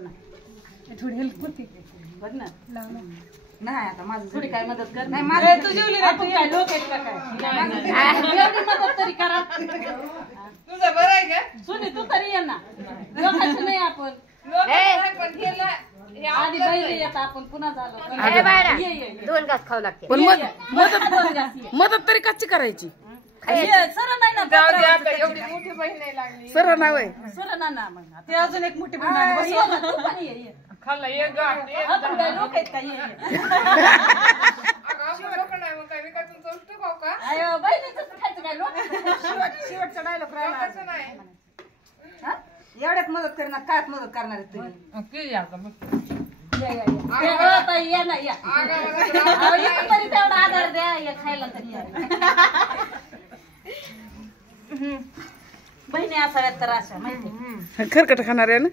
नाही थोडी हेल्प करते बघ ना नाही आता माझं थोडी काय मदत कर नाही माझं तू जेवली नाही काय लोक आहेत का काय एवढी मदत तरी करा तुझं बरं आहे का सुनी तू तरी ये ना लोकांचं नाही आपण पण केलं आधी बैल येत आपण पुन्हा झालो दोन घास खाऊ लागते पण मदत तरी कशी करायची सर नाही ना जाऊ दे आता एवढी मोठी बहीण नाही लागली सरळ ना वय सर ना मग ते अजून एक मोठी बहीण ये ना तू पण ये खाल्ला एक गाठ आपण काय लोक आहेत का ये आपण लोक नाही मग काय विकायचं चौष्ट खाऊ का अयो बहिणीच खायचं काय लोक शेवटचा डायलॉग तसं नाही एवढ्यात मदत करणार काय मदत करणार आहे तुम्ही किती आता मग या ना या तरी तेवढा आधार द्या या खायला तरी या बहिणी असाव्यात तर अशा माहिती खरकट खाणार आहे ना